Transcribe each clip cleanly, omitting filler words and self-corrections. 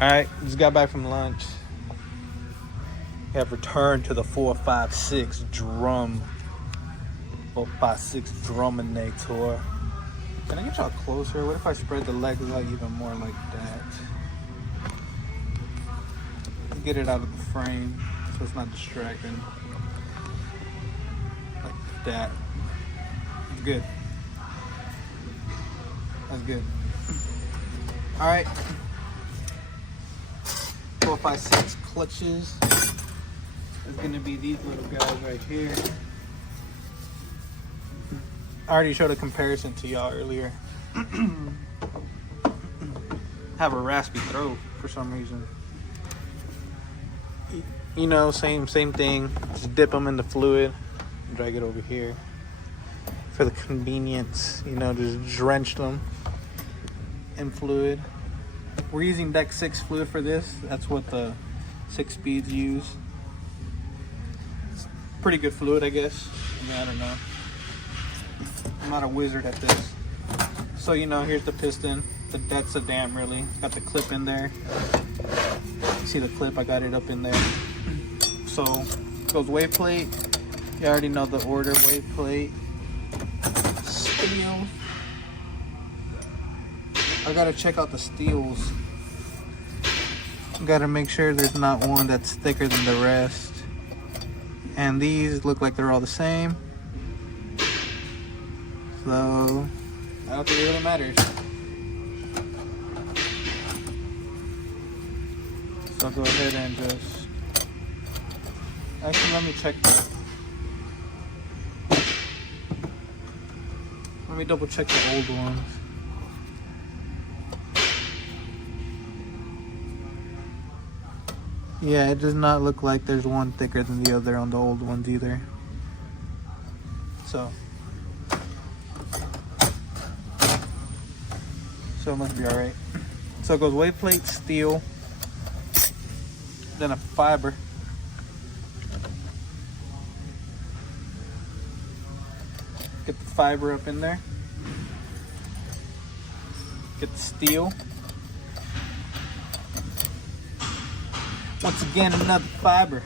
Alright, just got back from lunch. We have returned to the 456 drum. 456 Druminator. Can I get y'all closer? What if I spread the legs out even more like that? Get it out of the frame so it's not distracting. Like that. That's good. That's good. Alright. 456 clutches. It's gonna be these little guys right here. I already showed a comparison to y'all earlier. Have a raspy throat for some reason. You know, same thing. Just dip them in the fluid, drag it over here. For the convenience, you know, just drench them in fluid. We're using Deck 6 fluid for this. That's what the 6 speeds use. It's pretty good fluid, I guess. I mean, I don't know. I'm not a wizard at this. So, you know, here's the piston. That's a dam, really. It's got the clip in there. You see the clip? I got it up in there. So, goes wave plate. You already know the order. Wave plate. Steel. I gotta check out the steels. Gotta make sure there's not one that's thicker than the rest. And these look like they're all the same. So, I don't think it really matters. So I'll go ahead and just... Actually, let me check that. Let me double check the old ones. Yeah, it does not look like there's one thicker than the other on the old ones either. So it must be alright. So it goes wave plate, steel, then a fiber. Get the fiber up in there. Get the steel. Once again, another fiber.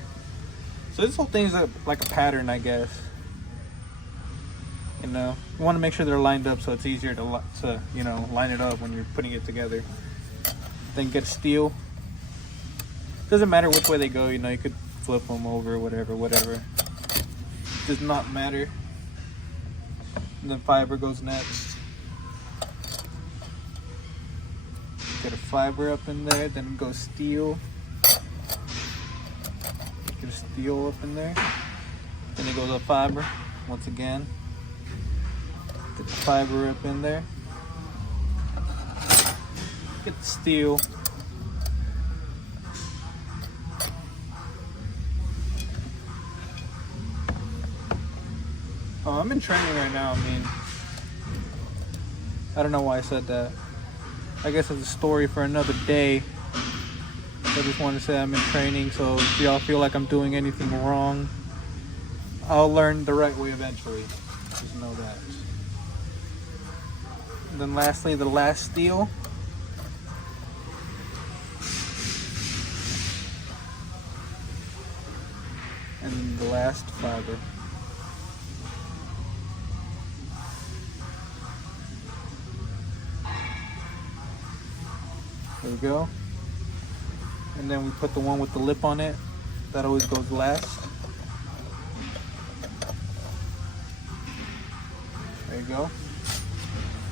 So this whole thing is like a pattern, I guess. You know, you want to make sure they're lined up so it's easier to you know, line it up when you're putting it together. Then get steel. Doesn't matter which way they go, you know, you could flip them over, whatever. Does not matter. And then fiber goes next. Get a fiber up in there, then go steel. Get a steel up in there. Then it goes up fiber once again. Get the fiber up in there. Get the steel. Oh, I'm in training right now. I mean, I don't know why I said that. I guess it's a story for another day. I just want to say I'm in training, so if y'all feel like I'm doing anything wrong, I'll learn the right way eventually. Just know that. And then lastly, the last steel. And the last fiber. There we go. And then we put the one with the lip on it. That always goes last. There you go.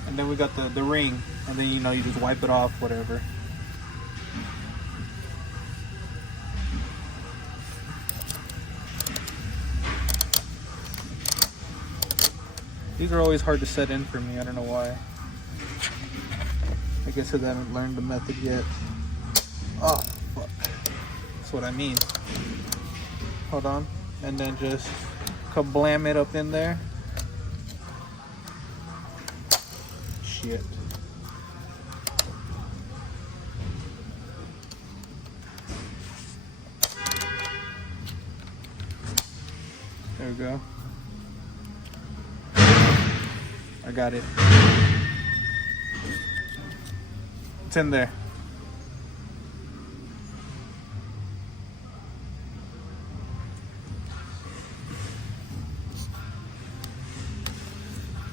And then we got the ring. And then, you know, you just wipe it off, whatever. These are always hard to set in for me. I don't know why. I guess I haven't learned the method yet. Oh, fuck. That's what I mean. Hold on. And then just kablam it up in there. Shit. There we go. I got it. It's in there.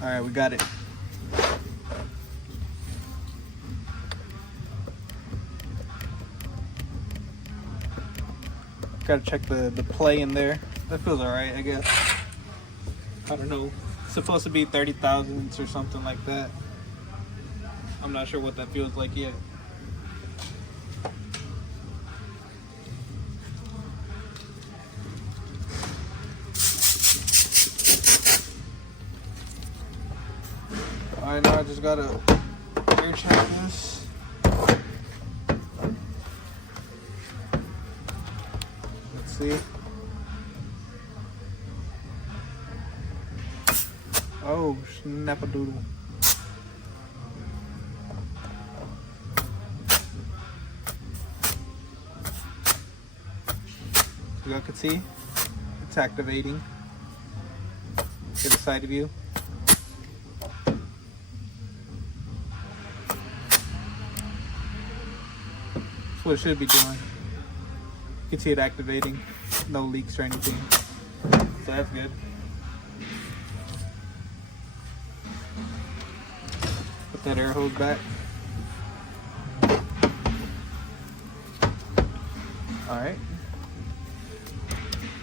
Alright, we got it. Gotta check the play in there. That feels alright, I guess. I don't know. It's supposed to be 30 thousandths or something like that. I'm not sure what that feels like yet. Alright, now I just gotta air check this. Let's see. Oh, snap-a-doodle. You all can see it's activating. Get a side view. That's what it should be doing. You can see it activating. No leaks or anything. So that's good. Put that air hose back. Alright.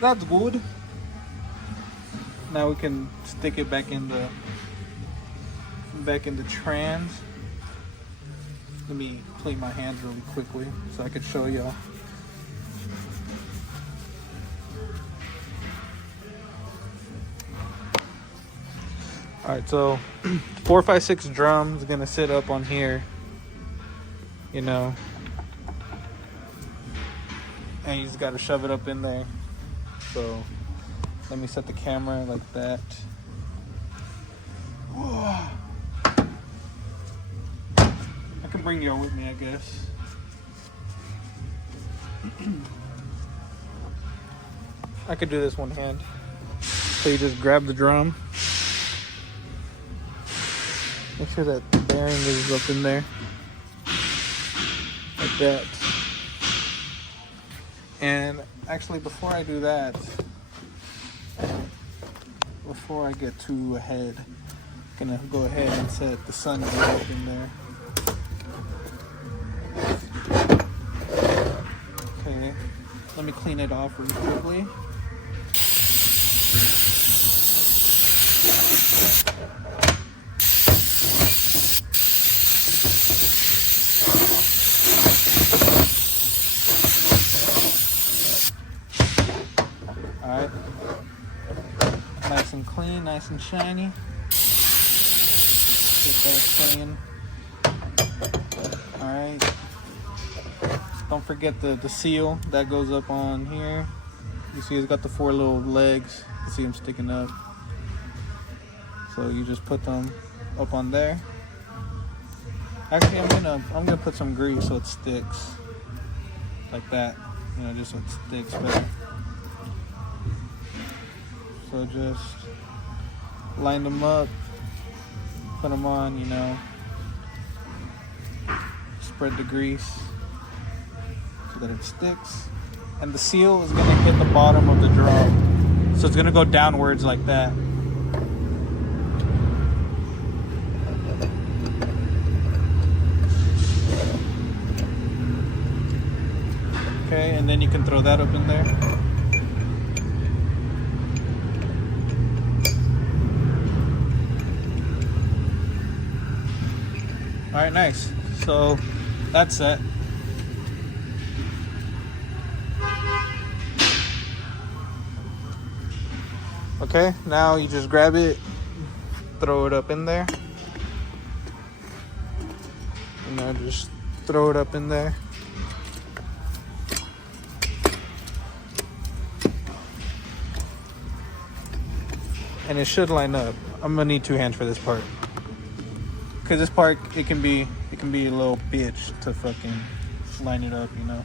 That's good. Now we can stick it back in the trans. Let me clean my hands really quickly so I can show y'all. Alright, so 456 drum is gonna sit up on here, you know, and you just gotta shove it up in there. So let me set the camera like that. I can bring y'all with me, I guess. I could do this one hand. So you just grab the drum. Make sure that the bearing is up in there. Like that. And actually, before I do that, before I get too ahead, I'm gonna go ahead and set the sun up in there. Okay, let me clean it off really quickly. Alright, nice and clean, nice and shiny. Get that clean. Alright, don't forget the seal that goes up on here. You see it's got the 4 little legs. You see them sticking up. So you just put them up on there. Actually, I'm gonna put some grease so it sticks like that. You know, just so it sticks better. So just line them up, put them on, you know, spread the grease so that it sticks. And the seal is gonna hit the bottom of the drum. So it's gonna go downwards like that. Okay, and then you can throw that up in there. All right, nice. So that's set. Okay, now you just grab it, throw it up in there. And now just throw it up in there. And it should line up. I'm gonna need 2 hands for this part. Cause this part, it can be a little bitch to fucking line it up, you know.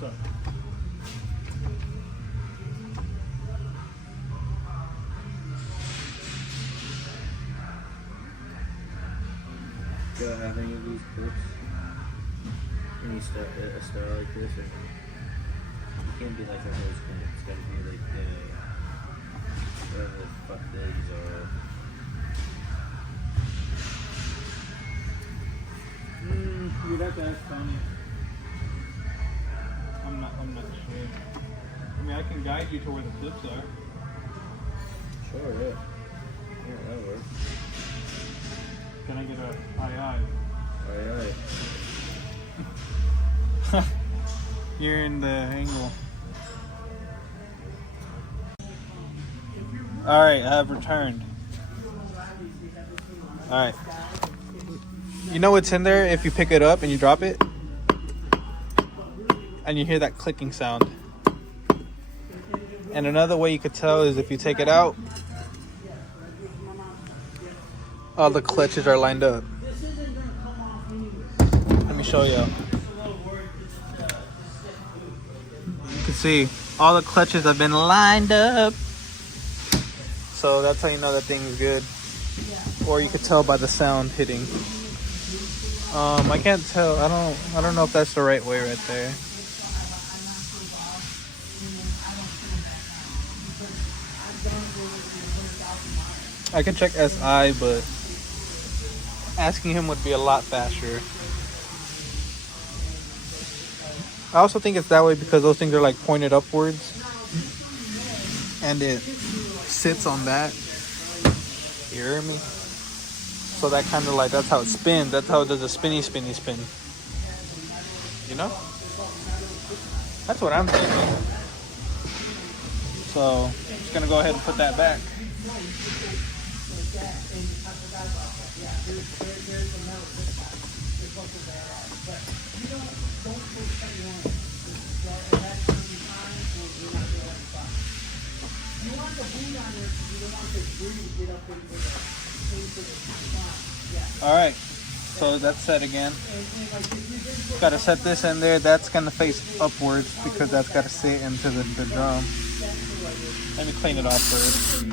So. Do I have any of these clips? Any a star like this, or you can't be like a hose clamp. It's gotta be like whatever the fuck these are. You'd have to ask Tony. I'm not sure. I mean, I can guide you to where the clips are. Sure, yeah. Yeah, that'll work. Can I get a aye? Aye. You're in the angle. Alright, I have returned. Alright. You know what's in there if you pick it up and you drop it? And you hear that clicking sound. And another way you could tell is if you take it out, all the clutches are lined up. Let me show you. You can see all the clutches have been lined up. So that's how you know that thing's good. Or you could tell by the sound hitting. I can't tell. I don't know if that's the right way right there. I can check SI, but asking him would be a lot faster. I also think it's that way because those things are like pointed upwards. And it sits on that. You hear me? So that kind of like, that's how it spins. That's how it does a spinny spin. You know? That's what I'm thinking. So, just gonna go ahead and put that back. Alright, so that's set again. Gotta set this in there. That's gonna face upwards because that's gotta sit into the drum. Let me clean it off first.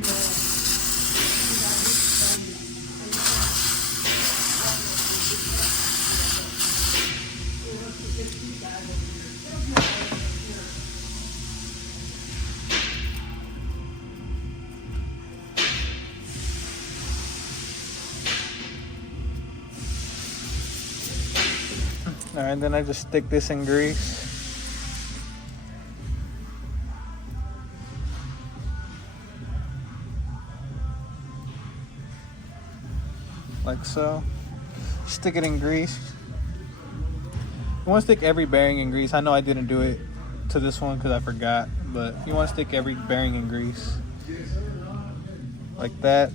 Alright, then I just stick this in grease. Like so. Stick it in grease. You want to stick every bearing in grease. I know I didn't do it to this one because I forgot, but you want to stick every bearing in grease. Like that.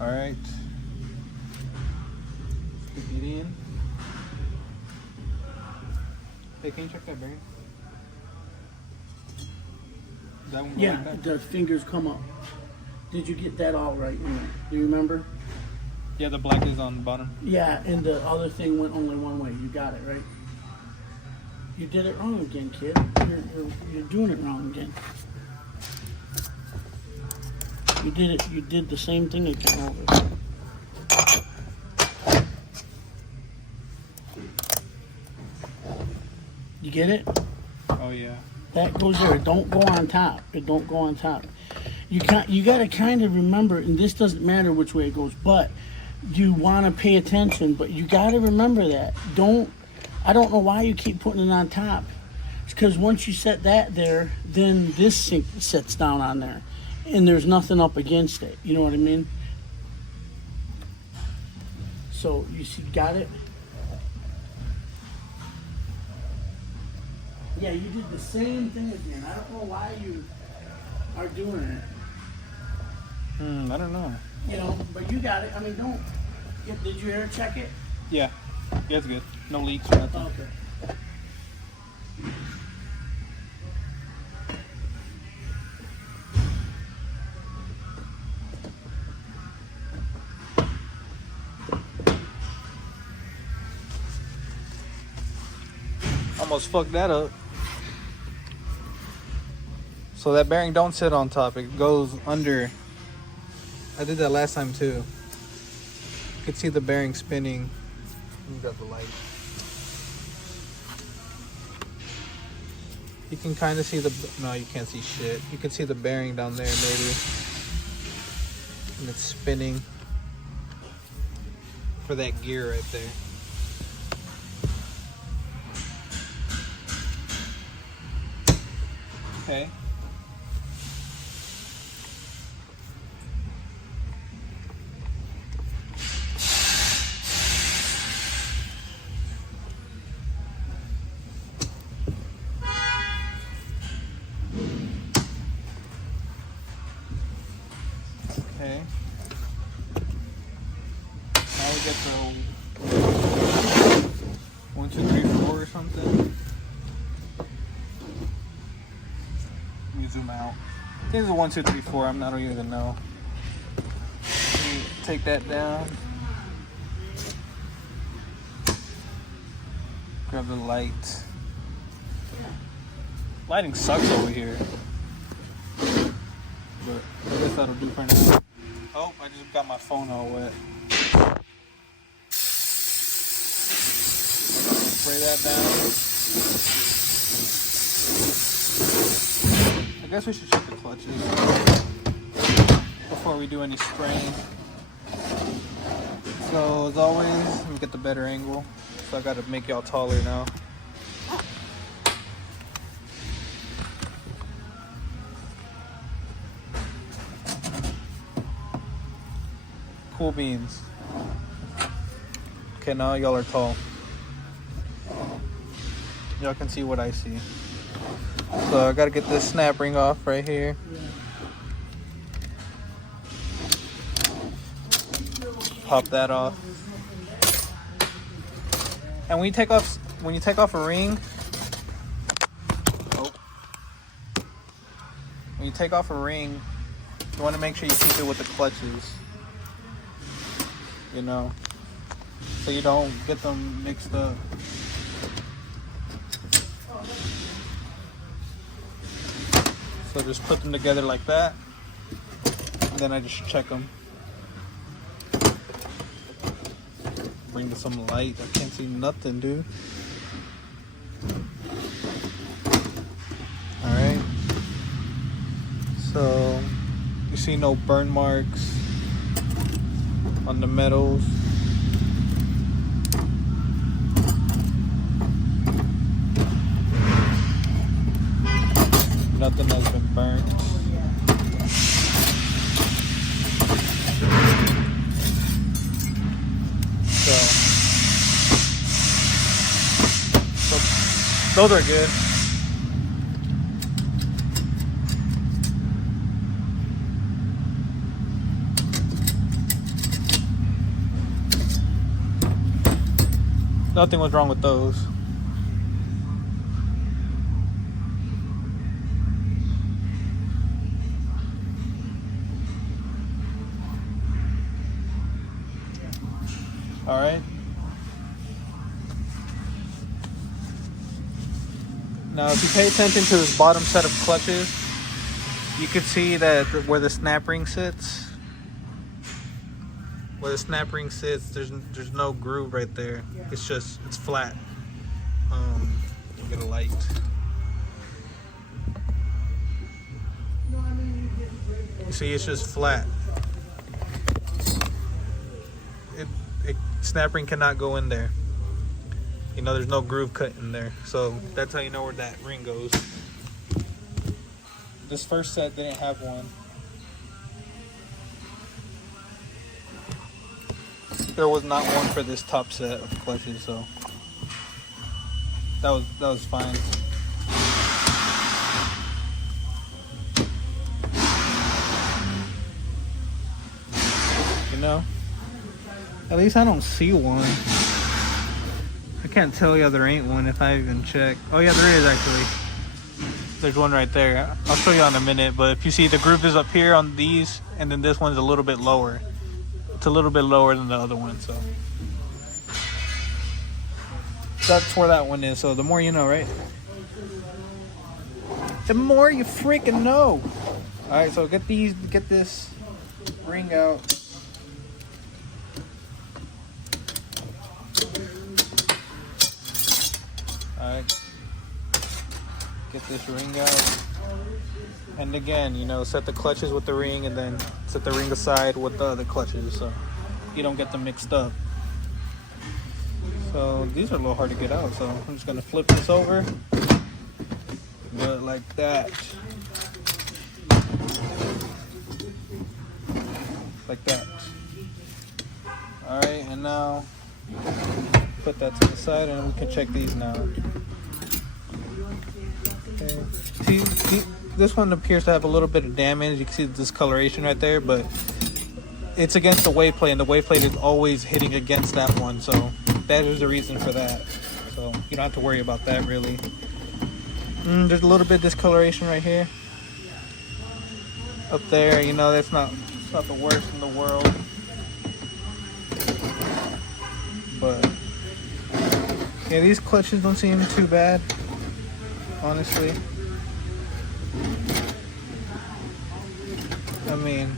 Alright. Stick it in. Hey, can you check that bearing? Is that one Yeah, like that? the fingers come up. Did you get that all right? Do you remember? Yeah, the black is on the bottom. Yeah, and the other thing went only one way. You got it, right? You did it wrong again, kid. You're doing it wrong again. You did the same thing again over. You get it? Oh yeah. That goes there. Don't go on top. It don't go on top. You got to kind of remember, and this doesn't matter which way it goes, but you want to pay attention. But you got to remember that. I don't know why you keep putting it on top. It's because once you set that there, then this sink sets down on there, and there's nothing up against it. You know what I mean? So you see, got it? Yeah, you did the same thing again. I don't know why you are doing it. I don't know. You know, but you got it. I mean, don't. Did you air check it? Yeah. Yeah, it's good. No leaks or nothing. Okay. Almost fucked that up. So that bearing don't sit on top. It goes under. I did that last time too. can see the bearing spinning. You got the light. You can kind of see the, no, you can't see shit. You can see the bearing down there maybe. And it's spinning for that gear right there. Okay. Okay. Now we get the 1, 2, 3, 4 or something. Let me zoom out. I think it's a 1, 2, 3, 4. I don't even know. Let me take that down. Grab the light. Lighting sucks over here. But I guess that'll do for now. Oh, I just got my phone all wet. Spray that down. I guess we should check the clutches before we do any spraying. So as always, let me get the better angle. So I gotta make y'all taller now. Cool beans. Okay, now y'all are tall. Y'all can see what I see. So I gotta get this snap ring off right here. Pop that off. And when you take off a ring, when you take off a ring, you want to make sure you keep it with the clutches. You know, so you don't get them mixed up. So just put them together like that, and then I just check them. Bring to some light. I can't see nothing, dude. All right. So you see no burn marks on the metals. Nothing has been burnt. So those are good. Nothing was wrong with those. All right. Now, if you pay attention to this bottom set of clutches, you can see that where the snap ring sits. Where the snap ring sits, there's no groove right there. It's flat. Get a light. You see, it's just flat. Snap ring cannot go in there. You know, there's no groove cut in there. So that's how you know where that ring goes. This first set didn't have one. There was not one for this top set of clutches, so that was fine. You know, at least I don't see one. I can't tell you there ain't one if I even check. Oh yeah, there is actually. There's one right there. I'll show you in a minute, but if you see, the groove is up here on these, and then this one's a little bit lower. It's a little bit lower than the other one, so that's where that one is. So the more you know, right? The more you freaking know. All right, so get this ring out. Get this ring out. And again, you know, set the clutches with the ring and then set the ring aside with the other clutches so you don't get them mixed up. So these are a little hard to get out, so I'm just gonna flip this over, do it like that. Like that. Alright, and now put that to the side and we can check these now. Okay. See, this one appears to have a little bit of damage. You can see the discoloration right there, but it's against the wave plate, and the wave plate is always hitting against that one, so that is the reason for that. So you don't have to worry about that really. There's a little bit of discoloration right here. Up there, you know, it's not the worst in the world. But yeah, these clutches don't seem too bad, honestly. I mean,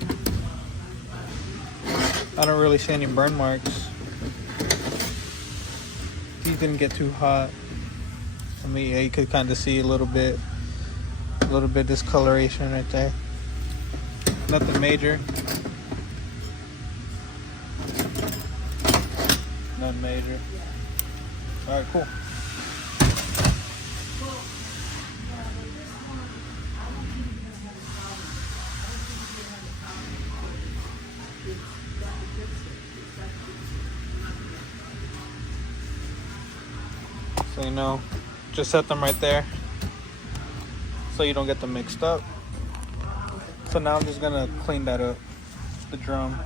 I don't really see any burn marks. These didn't get too hot. I mean, yeah, you could kind of see a little bit discoloration right there. Nothing major. Nothing major. All right, cool. So, you know, just set them right there so you don't get them mixed up. So now I'm just gonna clean that up, the drum.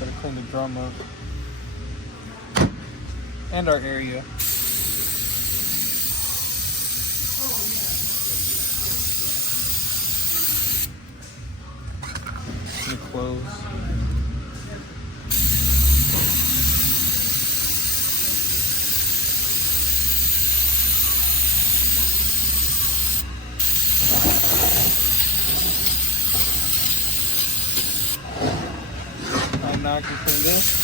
Gotta clean the drum up and our area. New clothes. Now I can clean this.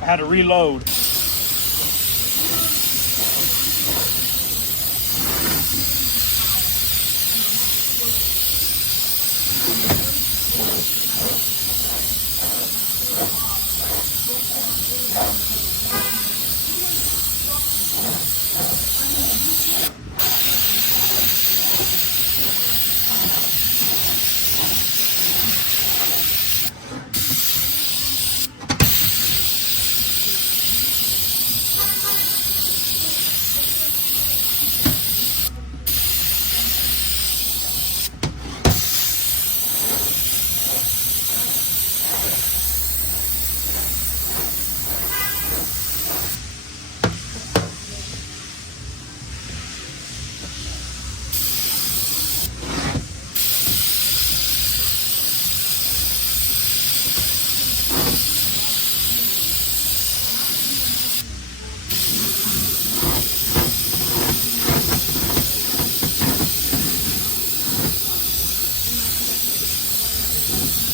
I had to reload.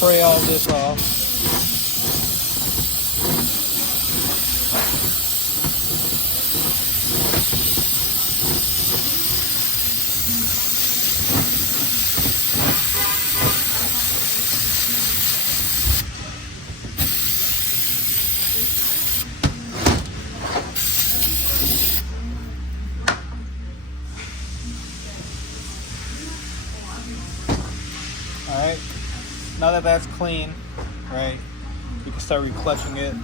Spray all this off. All right. Now that that's clean, right, you can start reclutching it.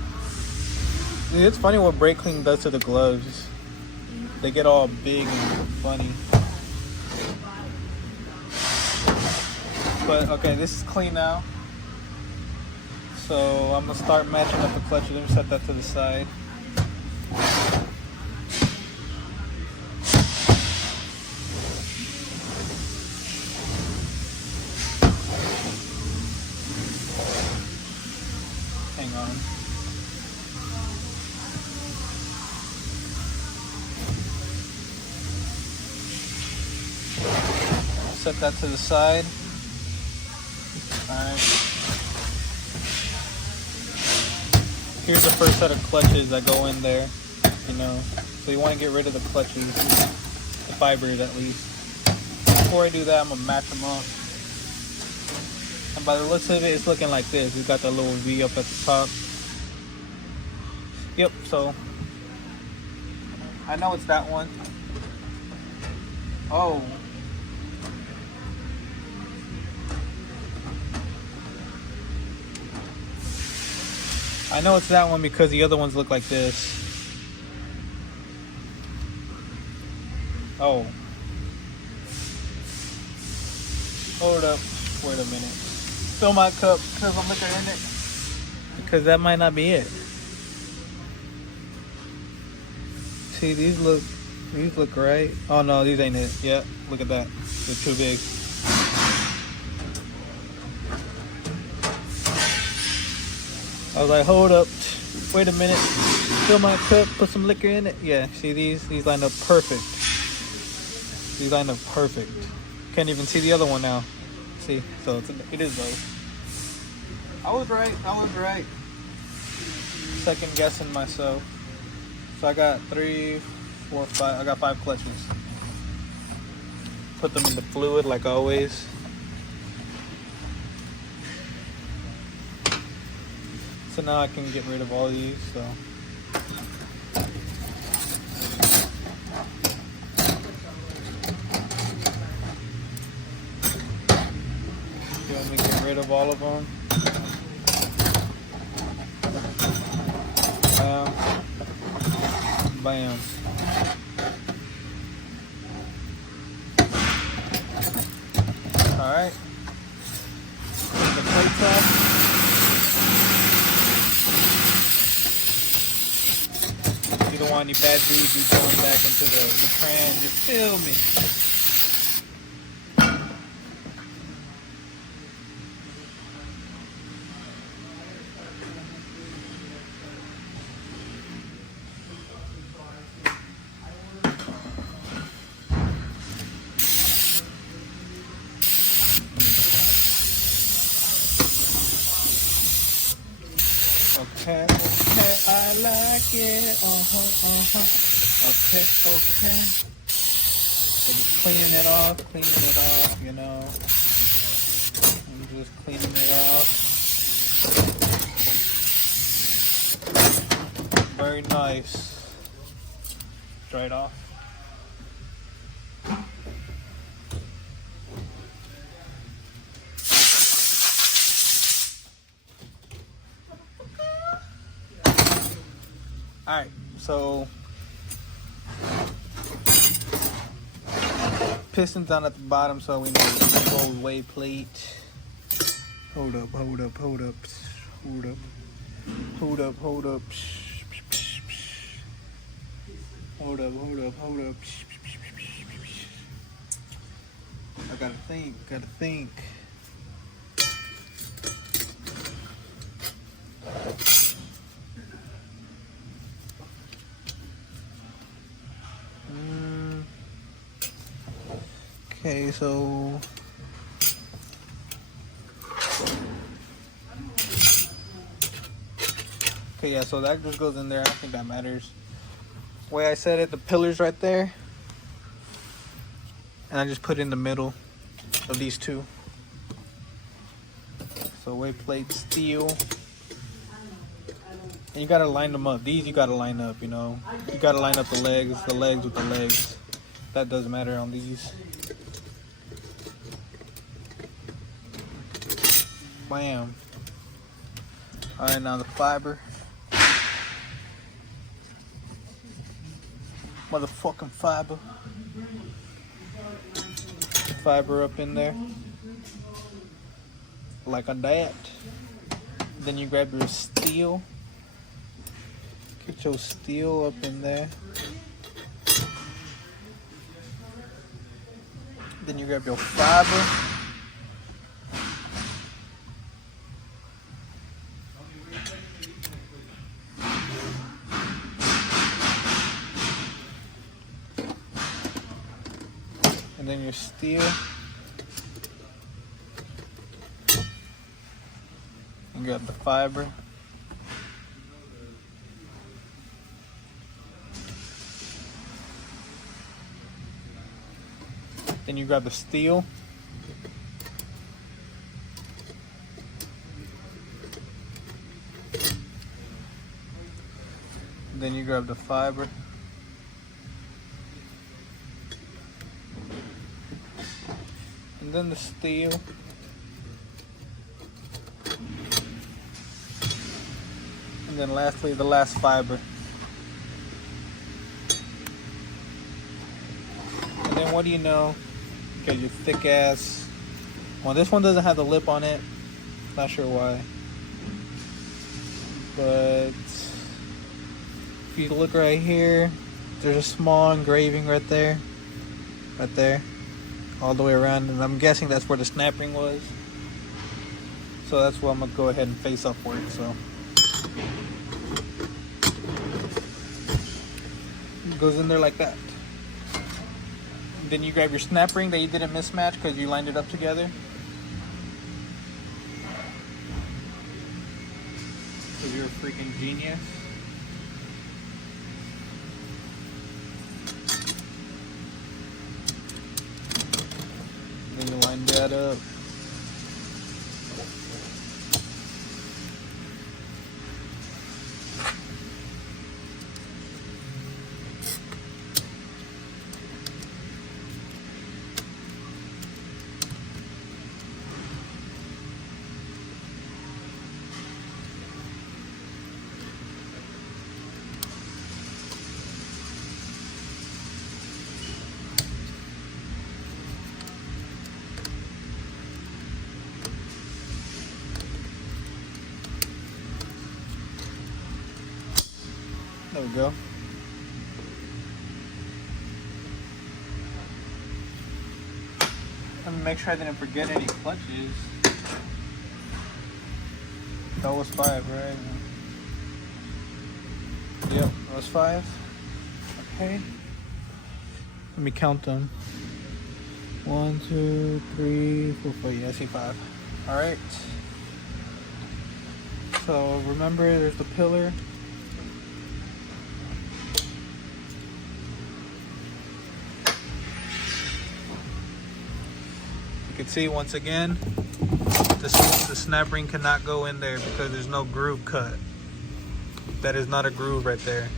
It's funny what brake clean does to the gloves. They get all big and funny. But okay, this is clean now. So I'm gonna start matching up the clutches. Let me set that to the side. Hang on. Set that to the side. Alright. Here's the first set of clutches that go in there, you know. So you want to get rid of the clutches, the fibers at least. Before I do that, I'm going to match them up. And by the looks of it, it's looking like this. We've got the little V up at the top. Yep, so I know it's that one. Oh. I know it's that one because the other ones look like this. Oh. Hold up. Wait a minute. Fill my cup because I'm liquor in it. Because that might not be it. See, these look right. Oh no, these ain't it. Yep, look at that. They're too big. I was like, hold up. Wait a minute. Fill my cup, put some liquor in it. Yeah, see these line up perfect. These line up perfect. Can't even see the other one now. See, so it is those. I was right. Second guessing myself. So I got 3, 4, 5. I got 5 clutches. Put them in the fluid like always. So now I can get rid of all these. So. You want me to get rid of all of them? Bam. Alright. Put the plates up. You don't want any bad dudes be going back into the trans. You feel me? Okay, I like it. Okay. So just cleaning it off, you know. I'm just cleaning it off. Very nice. Dry it off. Alright, so pistons down at the bottom so we know the control weight plate. Hold up. I gotta think. Okay, so yeah, so that just goes in there. I don't think that matters. The way I said it, the pillar's right there, and I just put it in the middle of these two. So weight plate, steel, and you gotta line them up. These you gotta line up, you know. You gotta line up the legs with the legs. That doesn't matter on these. Bam. Alright, now the fiber. Motherfucking fiber. Fiber up in there. Like a that. Then you grab your steel. Get your steel up in there. Then you grab your fiber. then your steel. You got the fiber. Then you grab the steel. Then you grab the fiber. And then the steel. And then lastly, the last fiber. And then what do you know? You got your thick ass. Well, this one doesn't have the lip on it. Not sure why. But if you look right here, there's a small engraving right there. Right there. All the way around. And I'm guessing that's where the snap ring was. So that's where I'm going to go ahead and face up for it. So it goes in there like that. Then you grab your snap ring that you didn't mismatch because you lined it up together. Because you're a freaking genius. Then you line that up. There we go. Let me make sure I didn't forget any clutches. That was 5, right? Yep, that was 5. Okay. Let me count them. 1, 2, 3, 4, 5. Yeah, I see 5. Alright. So remember, there's the pillar. You can see once again, the snap ring cannot go in there because there's no groove cut. That is not a groove right there.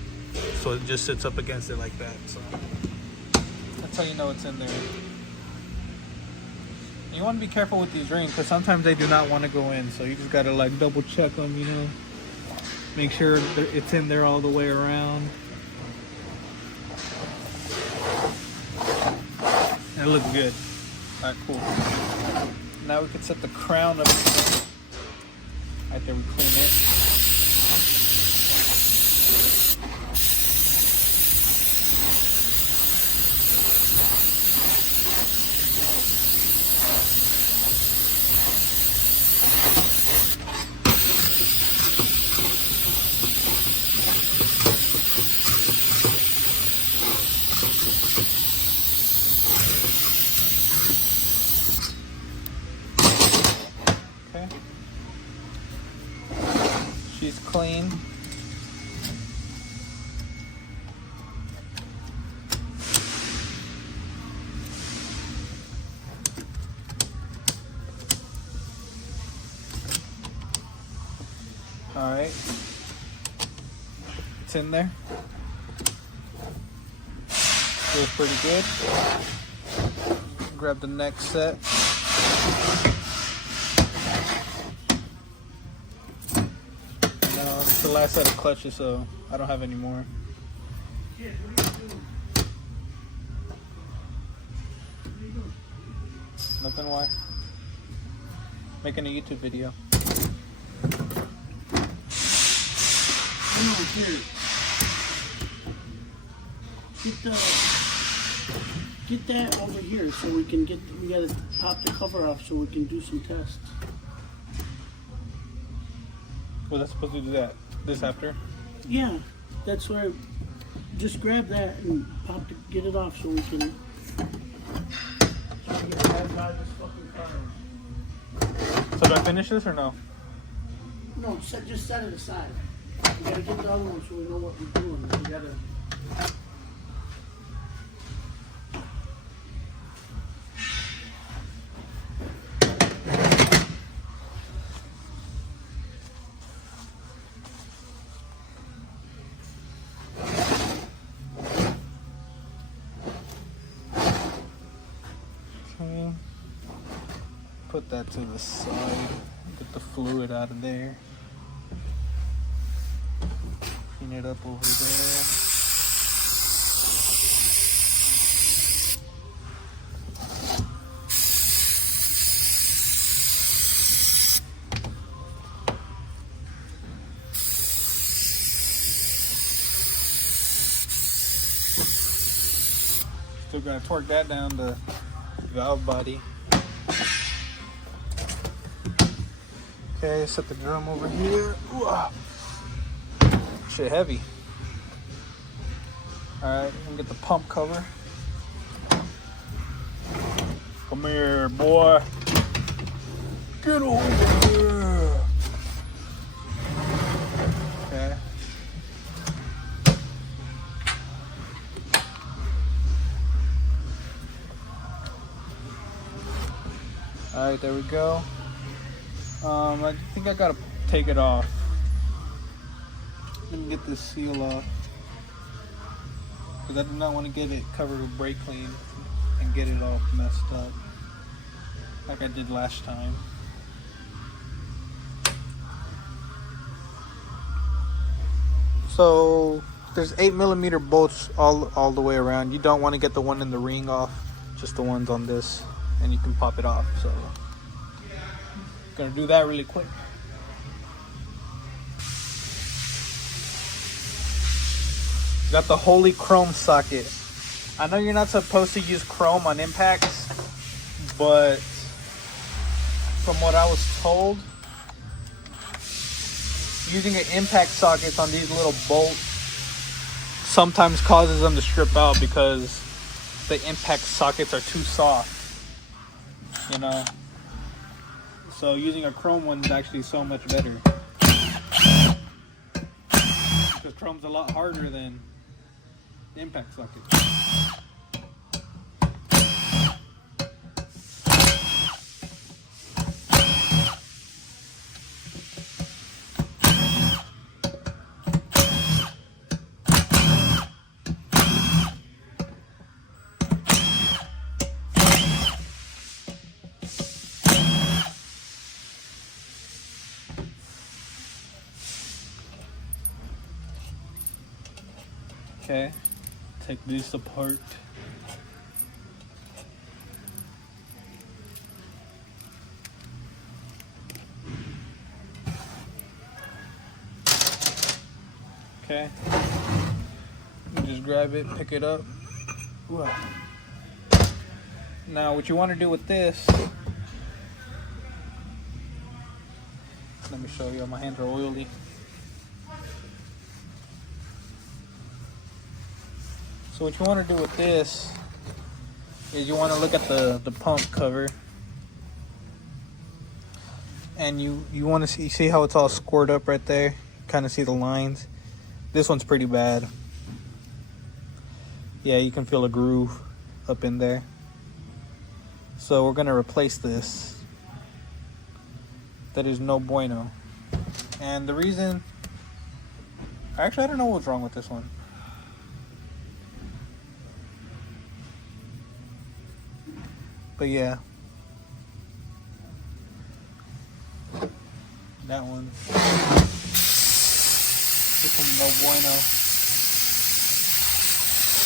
So it just sits up against it like that. So that's how you know it's in there. And you want to be careful with these rings because sometimes they do not want to go in. So you just got to like double check them, you know. Make sure it's in there all the way around. And it looks good. Alright, cool. Now we can set the crown up. Right there, we clean it. She's clean. All right, it's in there. Feels pretty good. Grab the next set. It's the last set of clutches, so I don't have any more. Nothing, why? Making a YouTube video. No, here. Get that over here so we can we gotta pop the cover off so we can do some tests. Well, that's supposed to do that. This after? Yeah, that's where. Just grab that and get it off so we can. So do I finish this or no? No, just set it aside. We gotta get the other one so we know what we're doing. We gotta. Okay. Put that to the side. Get the fluid out of there. Clean it up over there. Still gotta torque that down to valve body. Okay, set the drum over here. Ooh, shit heavy. Alright, I'm gonna get the pump cover. Come here, boy. Get over here. Okay. Alright, there we go. I think I gotta take it off. Let me get this seal off. Because I do not want to get it covered with brake clean and get it all messed up. Like I did last time. So there's 8mm bolts all the way around. You don't want to get the one in the ring off, just the ones on this, and you can pop it off. So gonna do that really quick. Got the Holy Chrome socket. I know you're not supposed to use chrome on impacts, but from what I was told, using an impact sockets on these little bolts sometimes causes them to strip out because the impact sockets are too soft, you know. So using a chrome one is actually so much better. Because chrome's a lot harder than the impact socket. Okay, take this apart. Okay, you just grab it, pick it up. Ooh. Now what you want to do with this, let me show you, my hands are oily. So what you want to do with this is you want to look at the pump cover, and you want to see how it's all scored up right there. Kind of see the lines. This one's pretty bad. Yeah, you can feel a groove up in there. So we're gonna replace this. That is no bueno. And the reason, actually I don't know what's wrong with this one. But yeah, that one. This one's no bueno.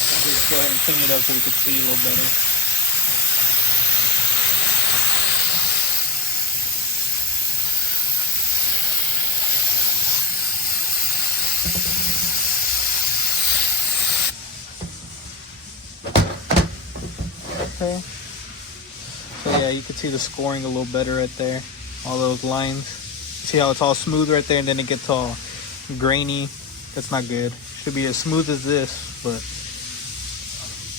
I'll just go ahead and clean it up so we can see a little better. Okay. So yeah, you can see the scoring a little better right there. All those lines. See how it's all smooth right there, and then it gets all grainy. That's not good. Should be as smooth as this, but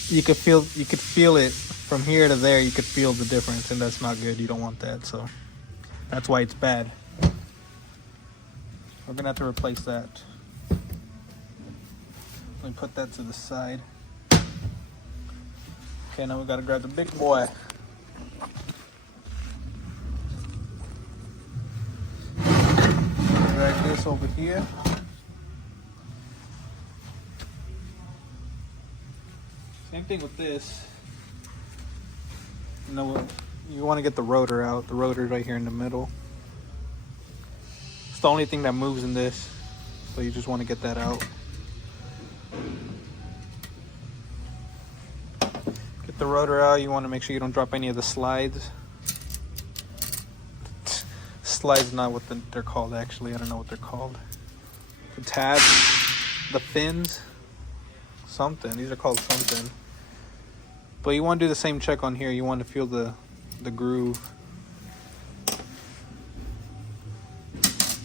you could feel it from here to there, you could feel the difference, and that's not good. You don't want that, so that's why it's bad. We're gonna have to replace that. Let me put that to the side. Okay, now we gotta grab the big boy. Drag this over here. Same thing with this. You know, you want to get the rotor out. The rotor's right here in the middle. It's the only thing that moves in this, so you just want to get that out. Get the rotor out. You want to make sure you don't drop any of the slides. Slides, not what they're called actually. I don't know what they're called. The tabs, the fins, something. These are called something. But you want to do the same check on here. You want to feel the groove.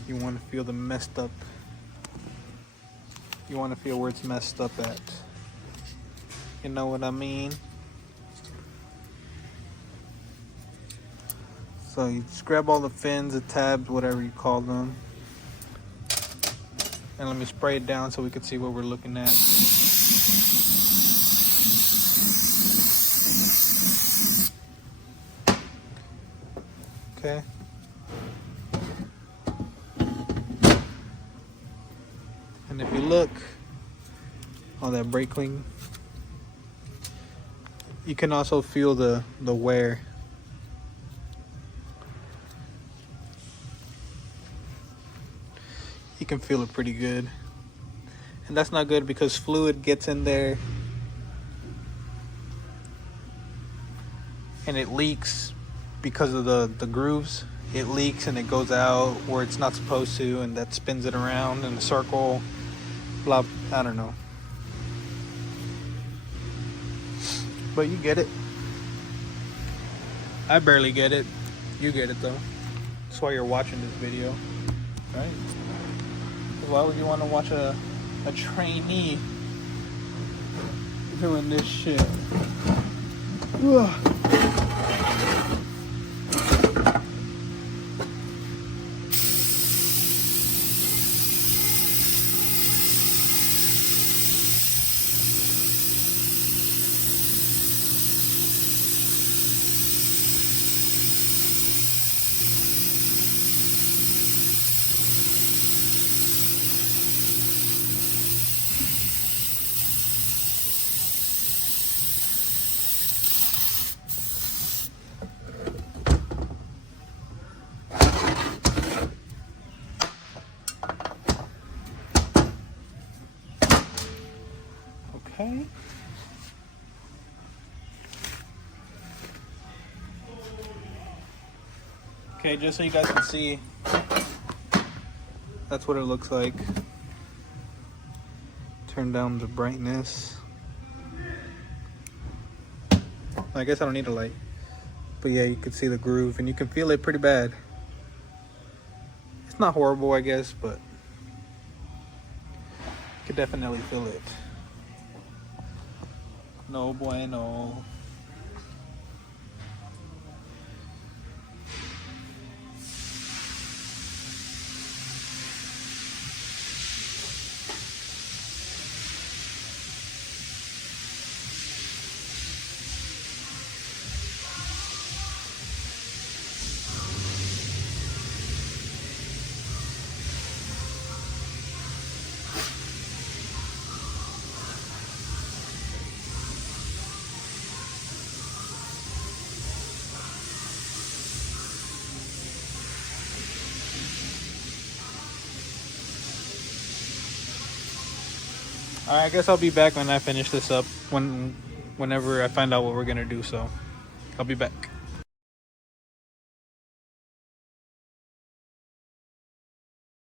You want to feel the messed up. You want to feel where it's messed up at. You know what I mean? So you just grab all the fins, the tabs, whatever you call them. And let me spray it down so we can see what we're looking at. Okay. And if you look, all that braking, you can also feel the wear. You can feel it pretty good. And that's not good because fluid gets in there and it leaks because of the grooves. It leaks and it goes out where it's not supposed to, and that spins it around in a circle. Blah, I don't know. But you get it. I barely get it. You get it though. That's why you're watching this video, right? Why would you want to watch a trainee doing this shit? Ugh. Okay. Okay, just so you guys can see, that's what it looks like. Turn down the brightness. I guess I don't need a light. But yeah, you can see the groove and you can feel it pretty bad. It's not horrible, I guess, but you can definitely feel it. No bueno. Alright, I guess I'll be back when I finish this up, whenever I find out what we're gonna do, so I'll be back.